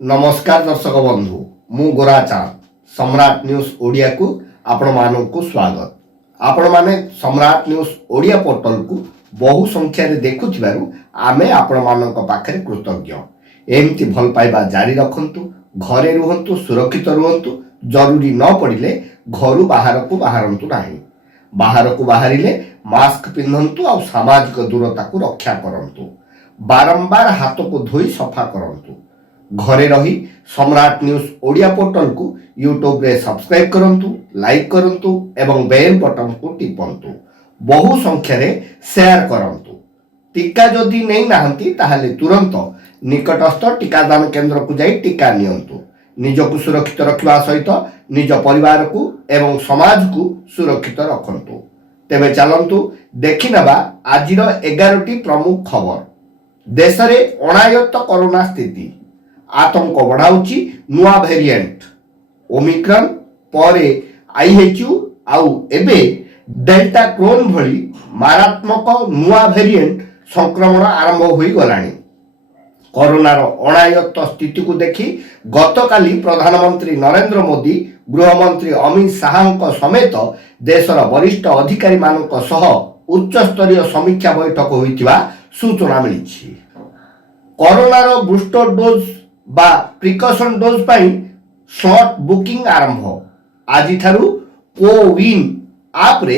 नमस्कार दर्शक बंधु मु गोराचा सम्राट न्यूज ओडिया को आपण मानक स्वागत। आपण माने सम्राट न्यूज ओडिया पोर्टल को बहु संख्या रे देखुथिबारु आमे आपण मानक पाखरे कृतज्ञ। एमती भल पाइबा जारी रखंतु, घरे रुहंतु, सुरक्षित रुहंतु। जरूरी न पड़िले घरु बाहर को बाहरंतु नाही। बाहर को बाहरिले मास्क पिंधंतु और सामाजिक दूरता को रक्षा करंतु। बारंबार हाथ को धोई सफा करंतु। घरे रही सम्राट न्यूज ओडिया पोर्टल को यूट्यूब रे सब्सक्राइब करंतु, लाइक करंतु एवं बेल बटन को टिपंतु। बहु संख्या रे शेयर करंतु। टीका जदि नहीं नाहंती ताहले तुरंत निकटस्थ टीकादान केंद्र को जाई टीका नियंतु। निजको सुरक्षित रखिबा सहित निज परिवार को एवं समाज को सुरक्षित रखंतु। तेबे चलंतु देखि नबा आजिर 11टी प्रमुख खबर। देश रे अनायत्त कोरोना स्थिति आतंक बढ़ाऊची नुआ वेरिएंट ओमिक्रॉन परे आईएचयू आउ एबे डेल्टा क्रोन भली मारात्मक नुआ वेरिएंट संक्रमण आरंभ होई गलानी। कोरोनार अनायत्त स्थिति को देखि गतकाली प्रधानमंत्री नरेंद्र मोदी, गृहमंत्री अमित शाह समेत देशर वरिष्ठ अधिकारी मानक सह उच्च स्तरीय समीक्षा बैठक होइतिबा सूचना मिलिछि। कोरोनार बूस्टर डोज बा प्रिकॉशन डोज पाई स्लॉट बुकिंग आरंभ। आज ठारू कोविन आप रे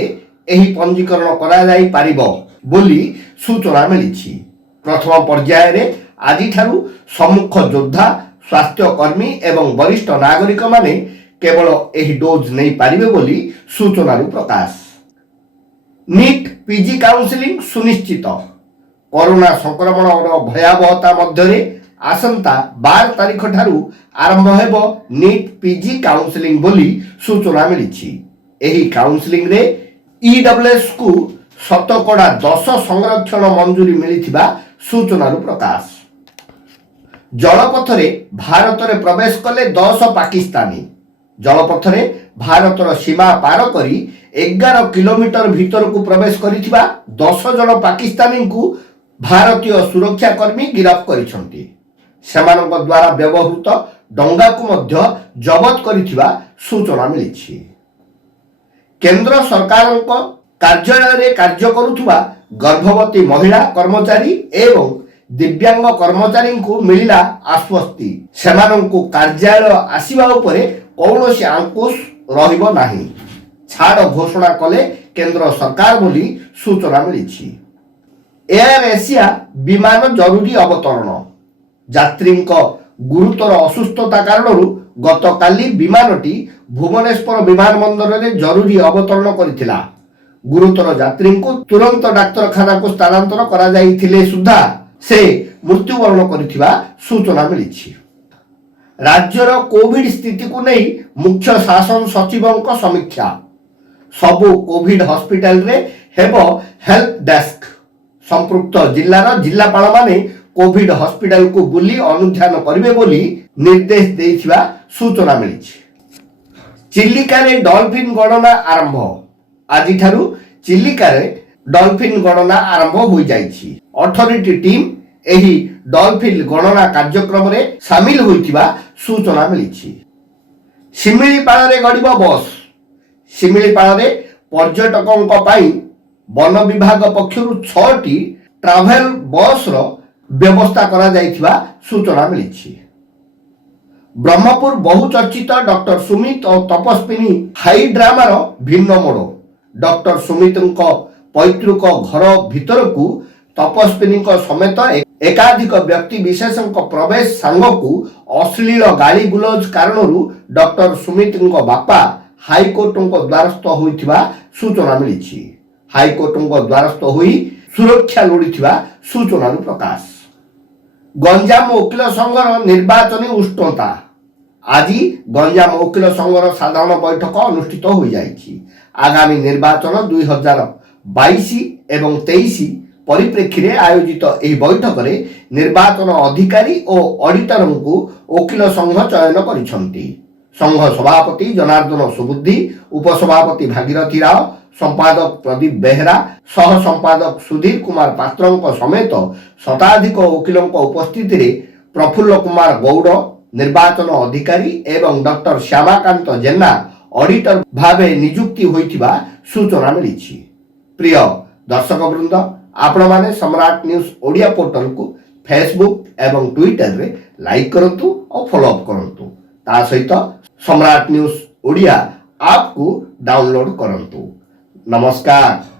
एही पंजीकरण करा जाई पारिबो बोली सूचना मिलिछि। प्रथम पर्याय रे आज ठारू सम्मुख योद्धा, स्वास्थ्यकर्मी एवं वरिष्ठ नागरिक माने केवल एही डोज नहीं पारिबे बोली सूचनारू प्रकाश। नीट पीजी काउंसलिंग सुनिश्चित। कोरोना संक्रमण और भयावहता मध्य आसंता 12 तारीख ठारू आरंभ हेबो नीट पीजी काउंसलिंग बोली सूचना मिलिछि। एही काउंसलिंग रे ईडब्ल्यूएस को शतकड़ा 10 संरक्षण मंजूरी मिलिथिबा सूचनारू प्रकाश। जलपथरे भारत रे प्रवेश कले 10 पाकिस्तानी। जलपथरे भारतर सीमा पार करी 11 किलोमीटर भीतर को प्रवेश करिथिबा 10 जन पाकिस्तानी को भारतीय सुरक्षा कर्मी गिरफ्त करिसंती। सेमानक द्वारा व्यवहृत डंगा को मध्य जबत करिथिबा सूचना मिलिछि। केंद्र सरकारक कार्यालय रे कार्य करुथुबा गर्भवती महिला कर्मचारी एवं दिव्यांग कर्मचारी को मिलिला आश्वस्ति। सेमानकु कार्यालय आसीबा उपरे कौनसी अंकुश रहिबो नाही। छाड़ घोषणा कले केंद्र सरकार बोली सूचना मिलिछि। एयर एशिया विमान जरूरी अवतरण। यात्री गुरुतर असुस्थता कारण गतकाली विमानटी भुवनेश्वर विमानबंदर में जरूरी अवतरण करथिला। गुरुतर यात्री को तुरंत डाक्तरखाना को स्थानांतर करा जाइथिले सुद्धा से मृत्युवरण करिथिबा सूचना मिलिछि। राज्यर कोविड स्थिति को नहीं मुख्य शासन सचिवों समीक्षा। सबु कोविड हॉस्पिटल रे हेबो हेल्प डेस्क। संपृक्त जिल्लार जिल्लापाल माने कोविड हॉस्पिटल को बुली अनुध्यान करिवे बोली निर्देश देइथिबा सूचना मिलिछि। चिल्लिका रे डॉल्फिन गणना आरंभ। आज ठारू चिल्लिका रे डॉल्फिन गणना आरंभ होई जाइछि। अथॉरिटी टीम एही डॉल्फिन गणना कार्यक्रम रे शामिल होइथिबा सूचना मिलिछि। शिमिलीपाल रे गडिबो बस। शिमिलीपाल रे पर्यटकों पाई वन विभाग पक्षरु 6टी ट्रैवल बस रो व्यवस्था करा जाइथिबा सूचना मिलिछि। ब्रह्मपुर बहुचर्चित डॉक्टर सुमित और तपस्विनी हाई ड्रामार भिन्न मोड़। डॉक्टर सुमितଙ୍କ पैतृक घर भीतर को तपस्विनी समेत एकाधिक व्यक्ति विशेषଙ୍କ प्रवेश सांगकू अश्लील गाली गुलज कारण डॉक्टर सुमितଙ୍କ बापा हाईकोर्टଙ୍କ द्वारस्थ होइथिबा सूचना मिलिछि। हाईकोर्टଙ୍କ द्वारस्थ होई सुरक्षा लोड़िथिबा सूचना प्रकाश। गंजाम वकिल संघर निर्वाचनी उष्णता। आज गंजाम वकिल संघर साधारण बैठक अनुष्ठित हो जाइछि। आगामी निर्वाचन 2022 एवं 23 परिप्रेक्षी रे आयोजित एही बैठक रे निर्वाचन अधिकारी और ऑडिटर को वकिल संघ चयन करिसंती। संघ सभापति जनार्दन सुबुद्धि, उपसभापति भागीरथी राव, संपादक प्रदीप बेहरा, सह संपादक सुधीर कुमार पात्र समेत शताधिक वकिलों उपस्थिति रे प्रफुल्ल कुमार गौड़, निर्वाचन अधिकारी एवं डॉक्टर श्यामाकांत जेना ऑडिटर भावे नियुक्ति होइतिबा सूचना मिली। प्रिय दर्शक वृंद, आपण माने सम्राट न्यूज ओडिया पोर्टल को फेसबुक एवं ट्विटर रे लाइक करंतु और फॉलो अप करंतु। ता सहित सम्राट न्यूज ओडिया ऐप को डाउनलोड करंतु। नमस्कार।